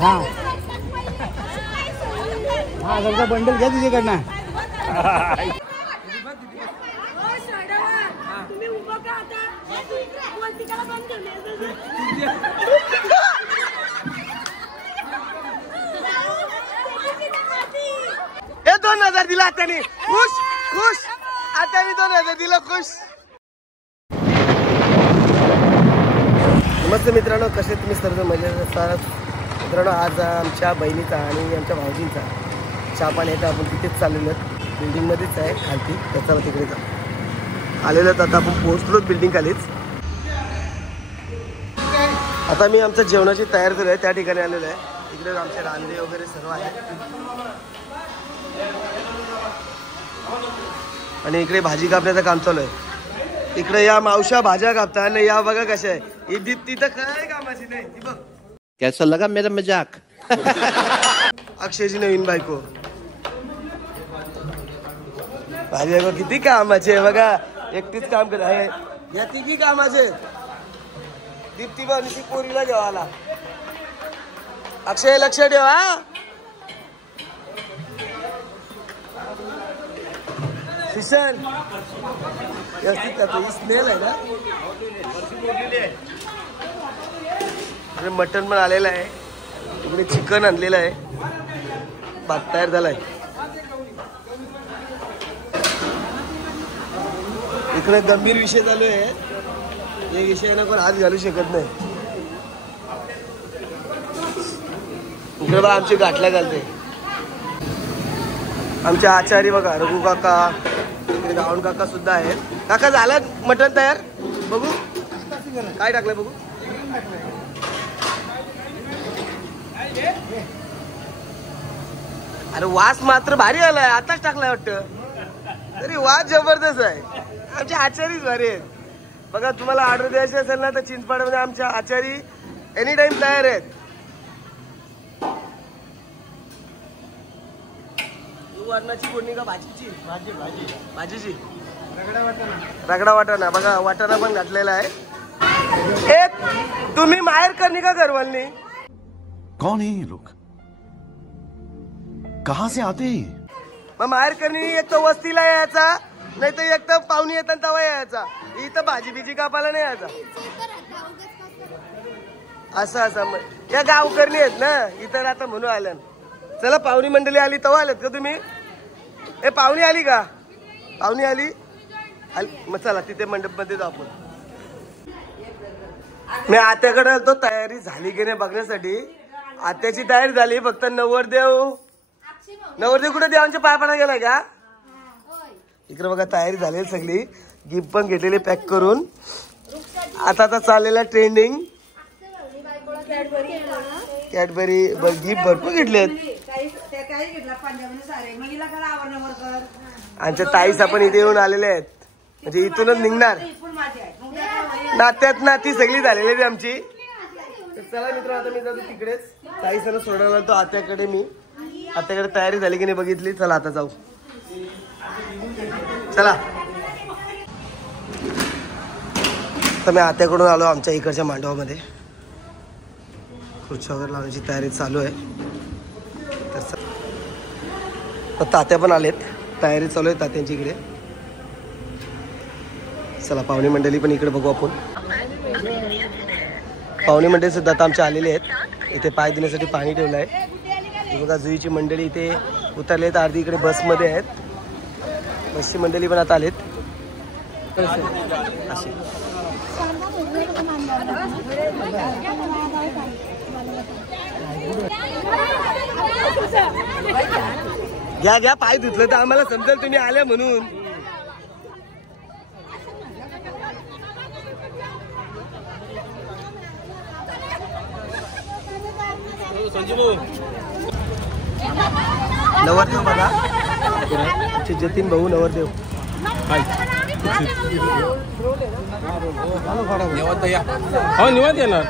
हाँ हाँ सबका बंडल घ्या तुझ्याकडनं. हे 2000 दिला आत्याने. खुश खुश आत्याने 2000 दिला खुश. नमस्ते मित्रांनो, कसे तुम्ही सर्व मजेत असतात. मित्रांनो, आज आमच्या बहिणीचा आणि आमच्या भाऊजींचा चहा पाणी येतं. आपण तिथेच चाललेलो आहेत, बिल्डिंगमध्येच आहे खालती. त्याचा तिकडे आलेलो आहेत. आता आपण पोहोचलोच बिल्डिंग खालीच. आता मी आमच्या जेवणाची तयार झाली आहे, त्या ठिकाणी आलेलो आहे. इकडे आमचे रांदे वगैरे सर्व आहे. आणि इकडे भाजी कापण्याचं काम चालू आहे. इकडे या मावशा भाज्या कापतात आणि या बघा कशा आहे. ही दीप्ती तर काय कामाची नाही. ती बघ कैसा लगा मेरा मजाक. अक्षयची नवीन बायको. भाजी बघा किती कामाचे आहे. बघा एकटीच काम करत आहे. या तिघी कामाचे. दीप्ती बघ निशी पोरीला जेवायला. अक्षय लक्ष ठेवा. किशन व्यवस्थित करतो. ही स्मेल आहे ना. आणि मटण पण आलेलं आहे. इकडे चिकन आणलेलं आहे. भात तयार झालाय. इकडे गंभीर विषय चालू आहे. हे विषयाला कोण हात घालू शकत नाही. इकडे बघा आमची गाठला घालते. आमचे आचारी बघा रघु काका, इकडे गावण काका सुद्धा आहेत. काका झालं मटण तयार. बघू काय टाकलंय बघू. अरे वास मात्र भारी आलाय. आताच टाकलाय वाटतं. तरी वास जबरदस्त आहे. आमचे आचारीच भारी आहेत. बघा तुम्हाला ऑर्डर द्यायची असेल ना तर चिंचपाड्यामध्ये आमच्या आचारी एनी टाइम तयार आहेत. वरणाची फोडणी का भाजीची. भाजीची रगडा वाटाणा. बघा वाटाणा पण घातलेला आहे. तुम्ही माहेर करणी का घरवालनी. कौन है ये लोग, कहां से आते हैं. मग माहेर करणी एक तर वस्तीला यायचा, नाही तर एक तर पाहुणी येतात तवा यायचा. इथं भाजी बिजी कापायला नाही यायचा. असं मग या गावकरणी आहेत ना इतर आता म्हणून आल्या. चला पाहुणी मंडळी आली तवा आलेत का तुम्ही. ए पाहुणी आली का. पाहुणी आली मग चला तिथे मंडप मध्ये जाऊ आपण. मी आत्याकडे आलतो तयारी झाली की नाही बघण्यासाठी. आत्याची तयारी झाली. फक्त नवरदेव कुठे देवांच्या पाय पडा गेलाय का. इकडे बघा तयारी झालेली सगळी. गिफ्ट पण घेतलेले पॅक करून. आता चाललेला ट्रेंडिंग कॅडबरी गिफ्ट भरपूर घेतलेत. आमच्या ताईस आपण इथे येऊन आलेले आहेत. म्हणजे इथूनच निघणार. नात्यात नाती सगळी झालेली आहे आमची. चला मित्र आता मी जातो तिकडेच. ताईसला सोडायला तो आत्याकडे. मी आत्याकडे तयारी झाली की नाही बघितली. चला आता जाऊ. चला तर मी आत्याकडून आलो आमच्या इकडच्या मांडवामध्ये. खुर्च्या वगैरे लावण्याची तयारी चालू आहे. तर तात्या पण आलेत. तयारी चालू आहे तात्यांची इकडे. चला पाहुणे मंडळी पण इकडे बघू आपण. पाहुणे मंडळी सुद्धा आता आमचे आलेले आहेत. इथे पाय धुण्यासाठी पाणी ठेवलं आहे. बघा जुईची मंडळी इथे उतरले आहेत. अर्धी इकडे बसमध्ये आहेत. बसची मंडळी पण आता आलेत. घ्या पाय धुतलं तर आम्हाला समजेल तुम्ही आल्या म्हणून. नवरदेव बघा जतीन भाऊ नवरदेव. निवांत येणार.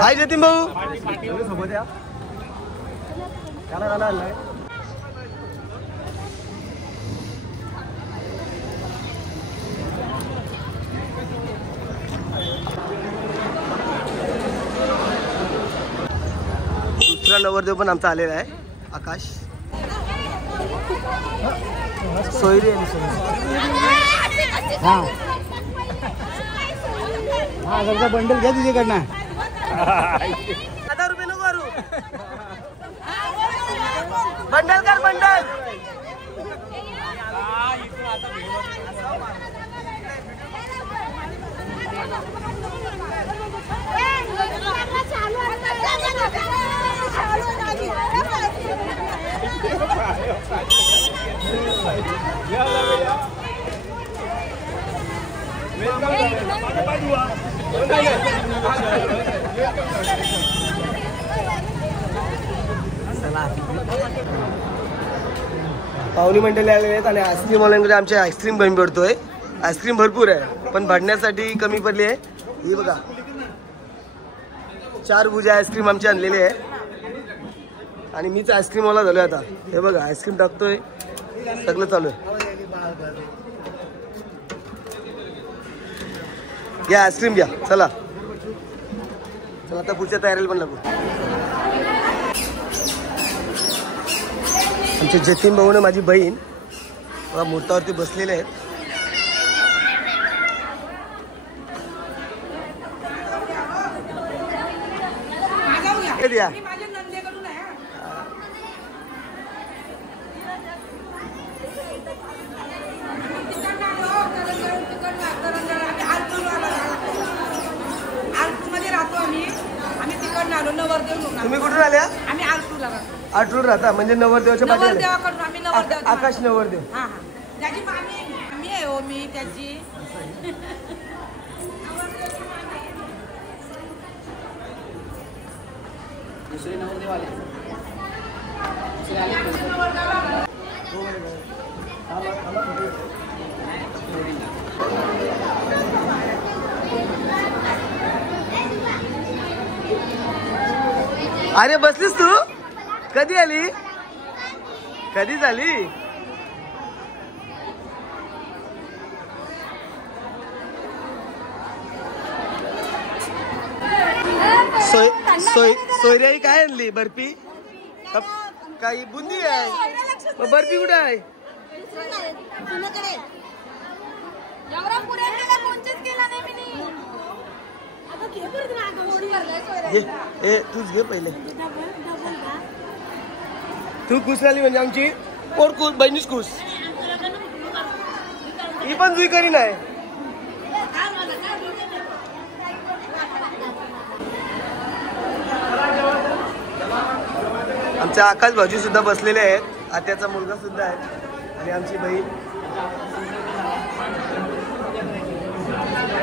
हाय जतीन भाऊ. दुसरा नवरदेव पण आमचा आलेला आहे, आकाश सोयरी आहे. हा 1000चा बंडल घ्या तिच्याकडनं. 1000 रुपये नको करू. बंडल कर बंडल. पाहुणी मंडळी आलेले आहेत आणि आईस्क्रीम वाल्यांकडे आमची आईस्क्रीम बंद पडतोय. आईस्क्रीम भरपूर आहे पण भरण्यासाठी कमी पडली आहे. ही बघा 4 भुजा आईस्क्रीम आमची आणलेली आहे आणि मीच आईस्क्रीम वाला झालोय आता. हे बघा आईस्क्रीम टाकतोय, सगळं चालू आहे. घ्या आईस्क्रीम घ्या. चला चला आता पुढच्या तयारीला पण लागू. आमचे जतीन भाऊ माझी बहीण मुहूर्तावरती बसलेले आहेत. द्या तुम्ही कुठून आल्या? आम्ही आरसूरला राहतो. आठवड राहता म्हणजे नवरदेवाच्या पाठी नवरदेवाकडून आम्ही नवरदेव. आकाश नवरदेव. हा हा त्याची मी आहे हो, मी त्याची. अरे बसलीस तू? कधी आली? कधी झाली? सोयरी काय आणली? बर्फी काही बुंदी आहे. बर्फी कुठे आहे? तूच घे पहिले. तू खुश राहिली म्हणजे आमची पोर खुश, बहिणीच खुश. ही पण जुई करी नाही. आमच्या आकाश भाजी सुद्धा बसलेले आहेत, आत्याचा मुलगा सुद्धा आहे आणि आमची बहीण.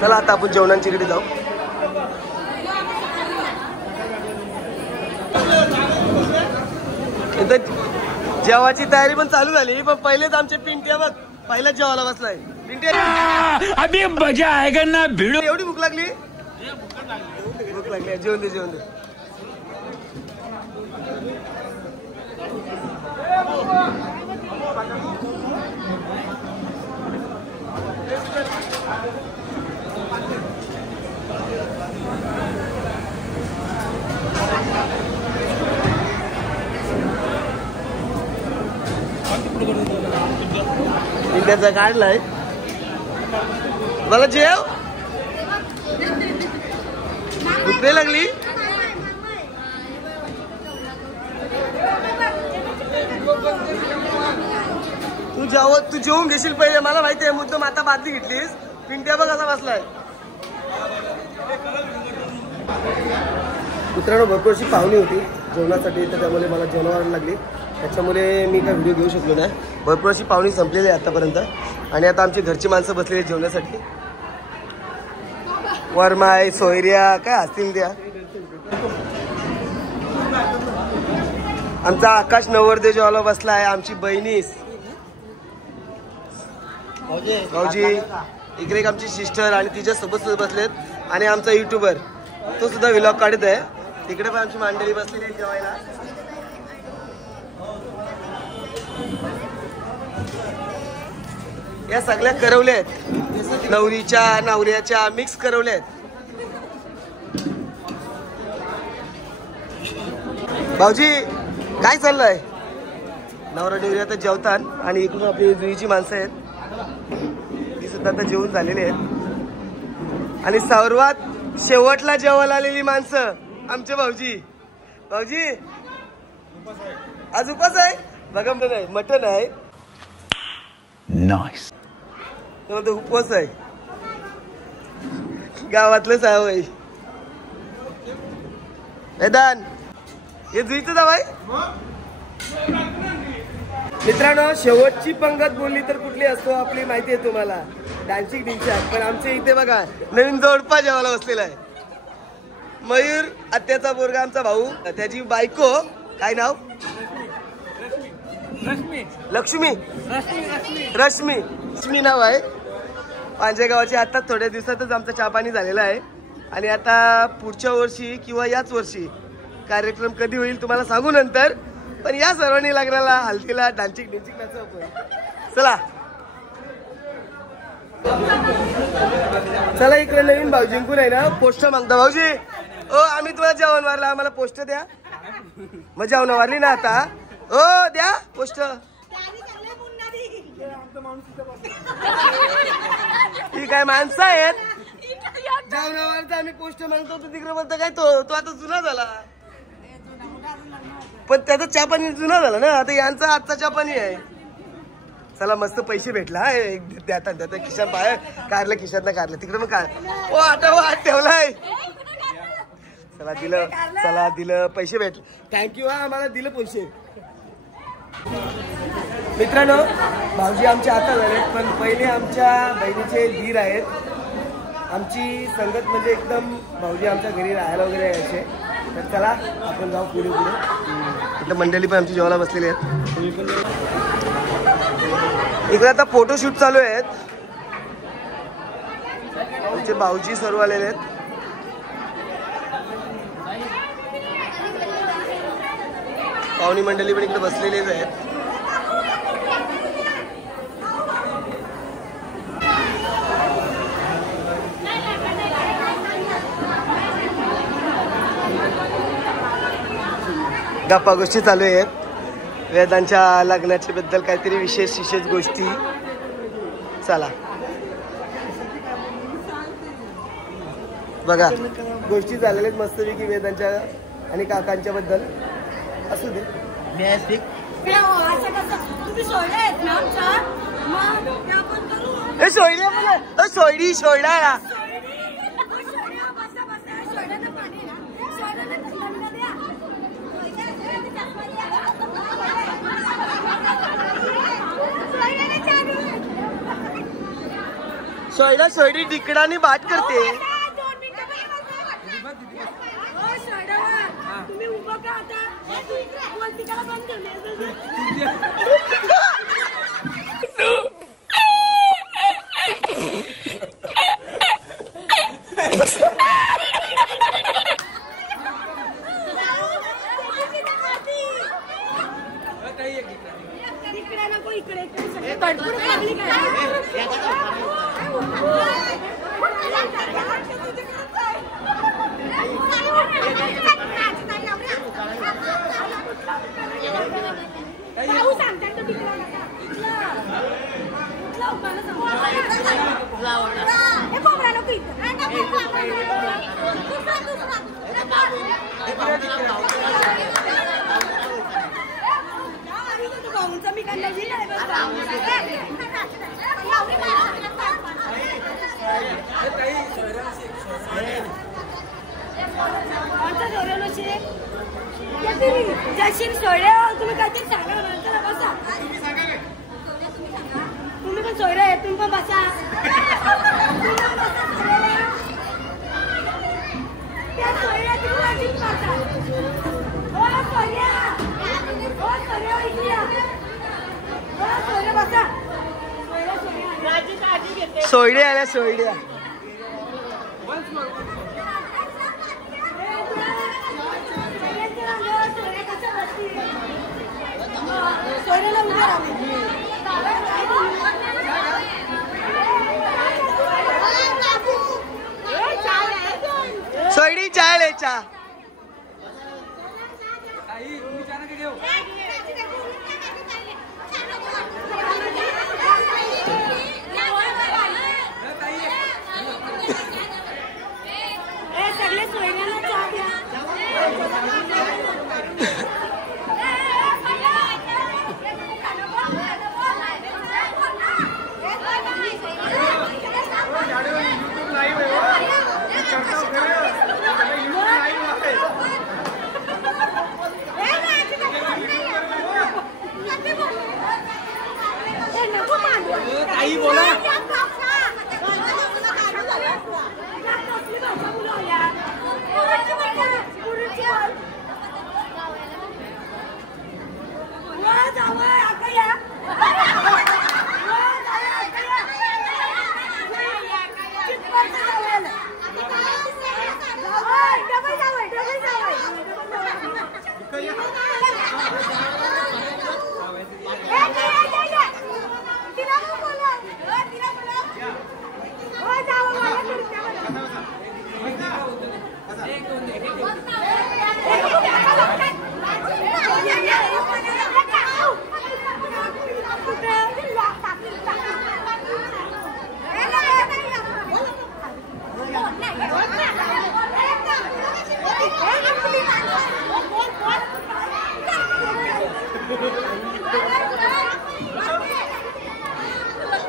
चला आता आपण जेवणांच्या इकडे जाऊ. इथं जेवाची तयारी पण चालू झाली पण पहिलेच आमचे पिंट्या बघ पहिल्याच जेवायला बसलाय. पिंट्या अभी मजा आएगा ना भिड़ो. एवढी भूक लागली? भूक लागली, जेवण दे जेवण दे. पिंट्याचा काढलाय. मला जेव भूक नाही लागली? तू जेवून घेशील पहिले, मला माहिती आहे. मुद्दाम आता बादली घेतलीस. पिंट्या बघ असा बसलाय. मित्रांनो भरपूर अशी पाहुणी होती जेवणासाठी, तर त्यामुळे मला जेवणावर लागली, त्याच्यामुळे मी काय व्हिडिओ घेऊ शकलो नाही. भरपूर अशी पाहुणी संपलेली आहे आतापर्यंत आणि आता आमची घरची माणसं बसलेली जेवण्यासाठी. वरमाय सोयऱ्या काय असतील त्या. आमचा आकाश नवरदेव जेवायला बसला आहे. आमची बहिणीस भाऊजी, इकडे एक आमची सिस्टर आणि तिच्या सोबत बसलेत आणि आमचा युट्यूबर तो सुद्धा व्लॉग काढत आहे. तिकडे पण आमची मंडळी बसलेली आहे जेवायला. या सगळ्या करवल्या आहेत, नवरीच्या नवऱ्याच्या मिक्स करवल्या आहेत. भाऊजी काय चाललंय? नवरा नवरी आता जेवतात आणि इकडून आपली जुईची माणसं आहेत, ती सुद्धा आता जेवून झालेली आहेत. आणि सर्वात शेवटला जेवायला आलेली माणसं आमचे भाऊजी. भाऊजी आज उपास आहे बघा. नाही मटन आहे. नाइस. तो उपवास आहे. गावातलंच आहे वय. मैदान हे जुईचं जाव आहे. मित्रांनो, शेवटची पंगत बोलली तर कुठली असतो आपली माहिती आहे तुम्हाला, डान्सिंग डिंचाक. पण आमच्या इथे बघा नवीन जोडपा जेवायला बसलेला आहे. मयूर आत्याचा पोरगा आमचा भाऊ, त्याची बायको काय नाव? लक्ष्मी. रश्मी नाव आहे. पांजे गावाची. आता थोड्या दिवसातच आमचा चहा पाणी झालेला आहे. आणि आता पुढच्या वर्षी किंवा याच वर्षी कार्यक्रम कधी होईल तुम्हाला सांगू नंतर. पण या सर्वांनी लग्नाला हल्दीला डान्सिंग नाचू आपण. चला चला इकडे नवीन भाऊ जिंकून आहे ना पोस्ट मागता. भाऊजी ओ आम्ही तुला जेवण मारला, आम्हाला पोस्ट द्या. मग जेवण मारली ना आता, ओ द्या पोस्ट. ही काय माणसं आहेत? जेवणावरचा आम्ही पोस्ट मागतो तू तिकडे बोलतो काय? तो आता जुना झाला. पण त्याचा चहा पाणी जुना झाला ना, आता यांचा आजचा चहा पाणी आहे. चला मस्त पैसे भेटला द्याता खिशात बाहेर कारलं, खिशात ना कारलं तिकडे. मग काय ओ आता वाट ठेवलाय. चला दिलं पैसे भेटले. थँक्यू हा, आम्हाला दिलं पैसे. मित्रांनो, भाऊजी आमचे आता झाले, पण पहिले आमच्या बहिणीचे धीर आहेत. आमची संगत म्हणजे एकदम भाऊजी आमच्या घरी राहायला वगैरे यायचे. तर चला आपण जाऊ पुढे. इथं मंडळी पण आमची जेवायला बसलेली आहेत. इकडे आता फोटोशूट चालू आहेत. आमचे भाऊजी सर्व आलेले आहेत. पाहुणी मंडळी पण इकडे बसलेलीच आहेत. गप्पा गोष्टी चालू आहेत. वेदांच्या लग्नाच्या बद्दल काहीतरी विशेष गोष्टी. चला बघा गोष्टी झालेल्या आहेत मस्तपैकी वेदांच्या आणि काकांच्या बद्दल. असू दे. सोयडी सोयडा सोयडा सोयडी तिकडाने बाट करते. जशीन सोयरे तुम्ही काहीतरी सांगा ना. बसा तुम्ही पण सोयरे आहे, तुम्ही पण बसा. सोयड्या आल्या सोयड्या. सोयऱ्याला उभा या. सगळे सोयऱ्यांना चहा द्या. आई बोला.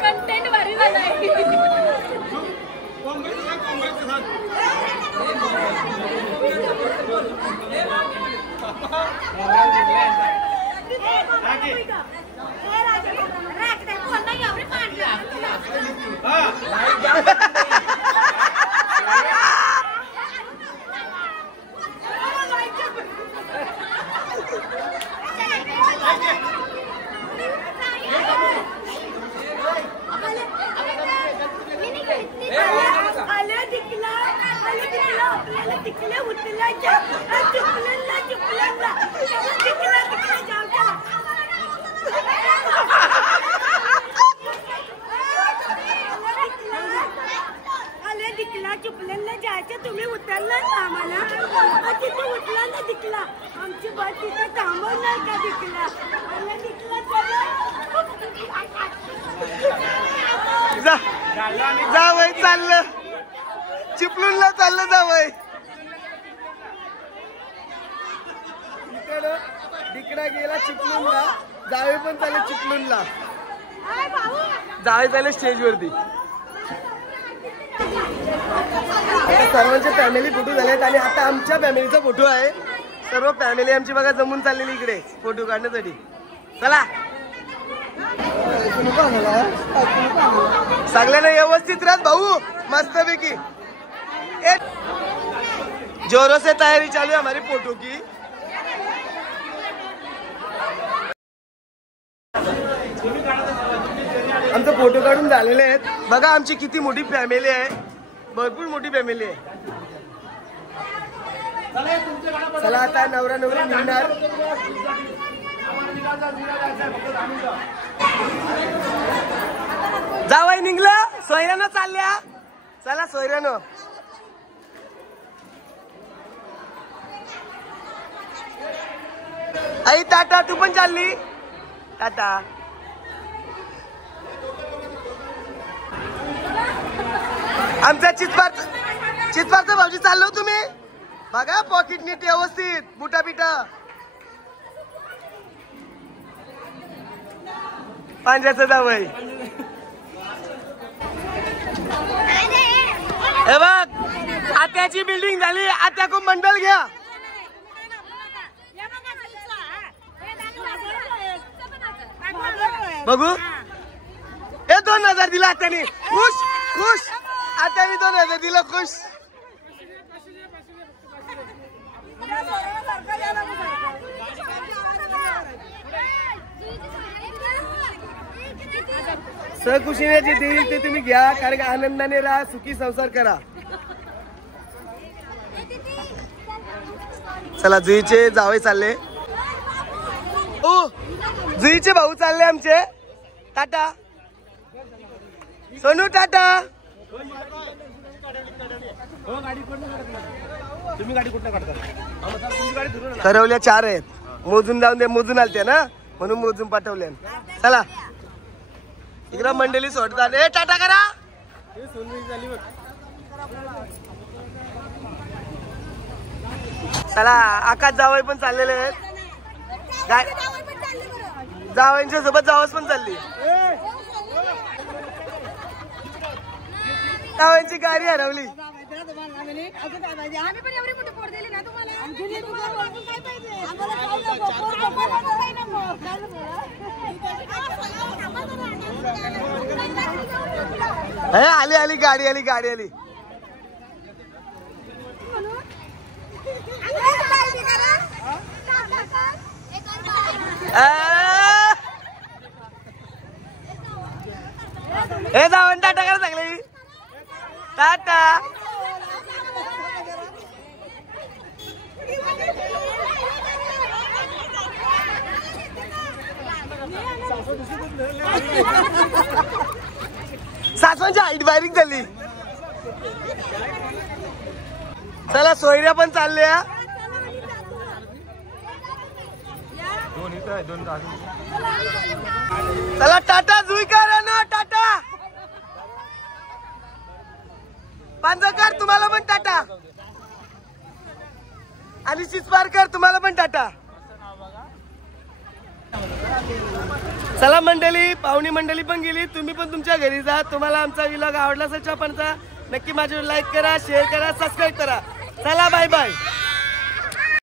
कंटेंट भारी झालाय. चुकलेला जायचं तुम्ही उतरला आम्हाला तिथे उठला ना दिकला आमची बस तिथे थांबवणार का दिकला जावय चाललं चिपळूणला चाललं जावय. तिकडा गेला चिपळूणला जावे पण चालले चिपळूणला जावे चालले स्टेज वरती. आता सर्वांचे फॅमिली फोटो झालेत आणि आता आमच्या फॅमिलीचा फोटो आहे. सर्व फॅमिली आमची बघा जमून चाललेली इकडे फोटो काढण्यासाठी. चला सगळ्यांना व्यवस्थित राहत भाऊ मस्तपैकी. जोरों से तैयारी चालू है हमारी फोटो की. आमचे फोटो काढून झालेले आहेत बघा. आमची किती मोठी फॅमिली आहे. भरपूर मोठी फॅमिली आहे. चला आता नवरा नवरी निघणार. जावाई निघलं सोयऱ्यानं चालल्या. चला सोयऱ्यानं आई टाटा तू पण चालली टाटा. आमचा चितपारचा भाऊजी चाललो तुम्ही बघा. पॉकेट नीट व्यवस्थित बुटा बिटा. पांढऱ्याचं जावई हे बघ. आत्याची बिल्डिंग झाली. आत्या को मंडल घ्या. बघू हे 2000 दिला आत्याने. खुश खुश आत्याने 2000 दिला खुश. सहकुशीने जे देईल ते तुम्ही घ्या कारण आनंदाने राहा सुखी संसार करा. चला जुईचे जावई चालले. ओ जुईचे भाऊ चालले आमचे. टाटा सोनू टाटा. तुम्ही गाडी कुठल्या काढता? तुमची गाडी फिरून ना. ठरवल्या 4 आहेत. मोजून जाऊन दे, मोजून आलते ना म्हणून मोजून पाठवले. चला इकडं मंडळी सोडतात. ए टाटा करा. हे सोनवी झाली बघ. चला आकाश जावई पण चाललेले आहेत. जावयांच्या सोबत जावच पण चालली. जावयांची गाडी हरवली. आम्ही पण एवढी मोठी पोट दिली ना तुम्हाला. आली आली गाडी आली गाडी आली. हे जावं टाटा करा चांगली. टाटा. सासवांची हाईट बारीक झाली. चला सोयऱ्या पण चालल्या. चला टाटा जुईकर ना टाटा. पांजकर तुम्हाला पण टाटा. आणि चिचपारकर तुम्हाला पण टाटा. चला मंडळी, पाहुणी मंडळी पण गेली. तुम्ही पण तुमच्या घरी जा. तुम्हाला आमचा व्लॉग आवडला असेल नक्की माझ्यावर लाईक करा, शेअर करा, सबस्क्राईब करा. चला बाय बाय.